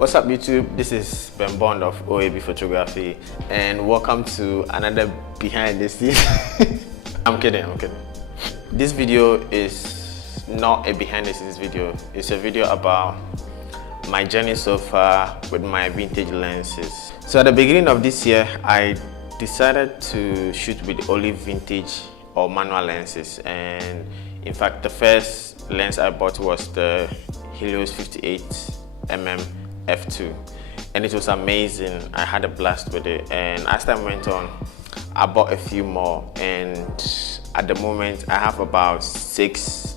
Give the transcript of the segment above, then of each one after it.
What's up YouTube? This is Ben Bond of OAB Photography and welcome to another behind the scenes. I'm kidding. This video is not a behind the scenes video. It's a video about my journey so far with my vintage lenses. So at the beginning of this year, I decided to shoot with only vintage or manual lenses, and in fact the first lens I bought was the Helios 58mm f2, and it was amazing. I had a blast with it, and as time went on I bought a few more, and at the moment I have about 6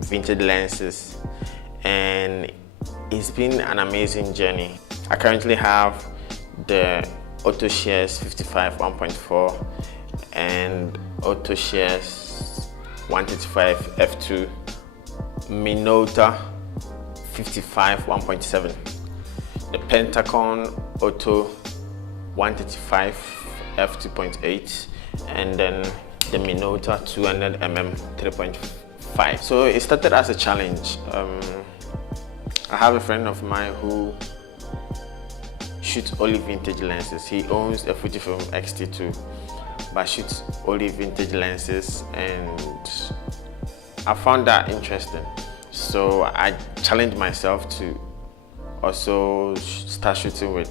vintage lenses, and it's been an amazing journey. I currently have the Auto Shares 55 1.4 and Auto Shares 135 f2, Minolta 55 1.7, the Pentacon Auto 135 f2.8, and then the Minolta 200mm 3.5. So it started as a challenge. I have a friend of mine who shoots only vintage lenses. He owns a Fujifilm X-T2 but shoots only vintage lenses, and I found that interesting. So I challenged myself to also start shooting with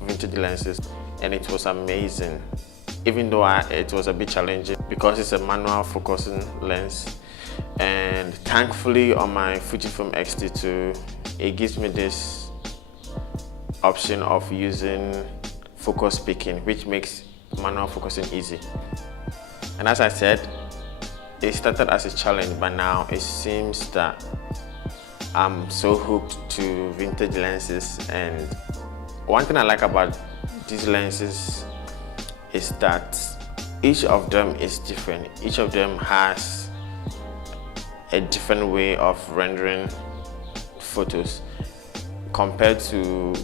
vintage lenses, and it was amazing. Even though it was a bit challenging because it's a manual focusing lens, and thankfully on my Fujifilm X-T2 it gives me this option of using focus picking, which makes manual focusing easy. And as I said, it started as a challenge, but now it seems that I'm so hooked to vintage lenses. And one thing I like about these lenses is that each of them is different. Each of them has a different way of rendering photos compared to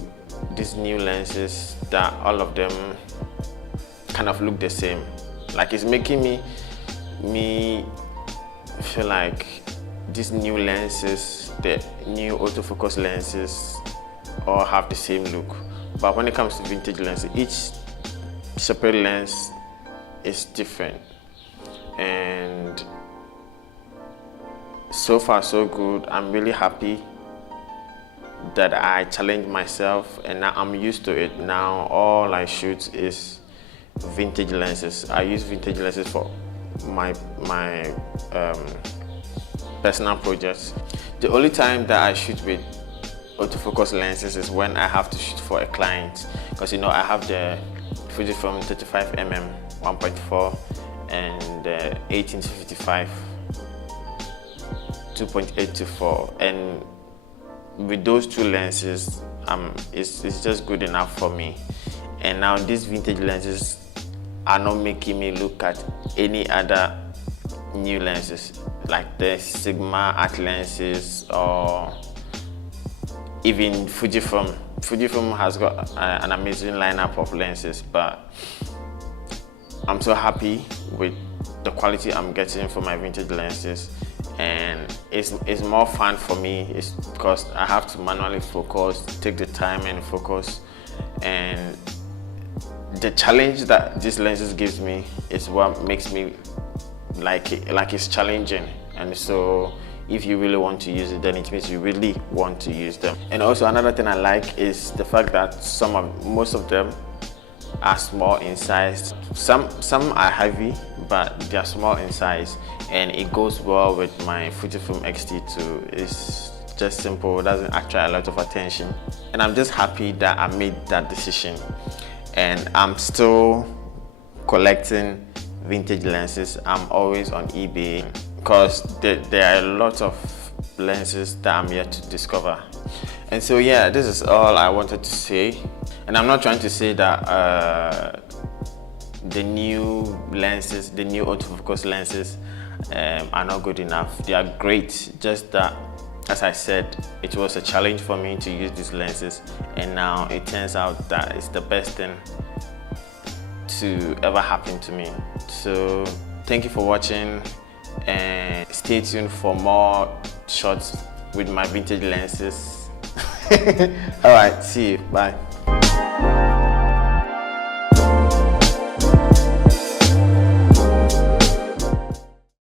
these new lenses that all of them kind of look the same. Like, it's making me feel like these new lenses, the new autofocus lenses, all have the same look. But when it comes to vintage lenses, each separate lens is different, and so far so good. I'm really happy that I challenged myself, and now I'm used to it. Now all I shoot is vintage lenses. I use vintage lenses for my personal projects. The only time that I shoot with autofocus lenses is when I have to shoot for a client, because I have the Fujifilm 35mm 1.4 and the 18-55 2.8 to 4, and with those two lenses it's just good enough for me. And now these vintage lenses are not making me look at any other new lenses like the Sigma art lenses or even Fujifilm. Fujifilm has got an amazing lineup of lenses, but I'm so happy with the quality I'm getting for my vintage lenses, and it's more fun for me. It's because I have to manually focus, take the time and focus, and the challenge that these lenses gives me is what makes me like it's challenging. And so if you really want to use it, then it means you really want to use them. And also another thing I like is the fact that most of them are small in size. Some are heavy, but they are small in size, and it goes well with my Fujifilm X-T2. It's just simple, it doesn't attract a lot of attention, and I'm just happy that I made that decision. And I'm still collecting vintage lenses. I'm always on eBay because there are a lot of lenses that I'm yet to discover. And so yeah, this is all I wanted to say. And I'm not trying to say that the new lenses, the new autofocus lenses are not good enough. They are great, just that, as I said, it was a challenge for me to use these lenses, and now it turns out that it's the best thing to ever happen to me. So thank you for watching, and stay tuned for more shots with my vintage lenses. All right, see you. Bye.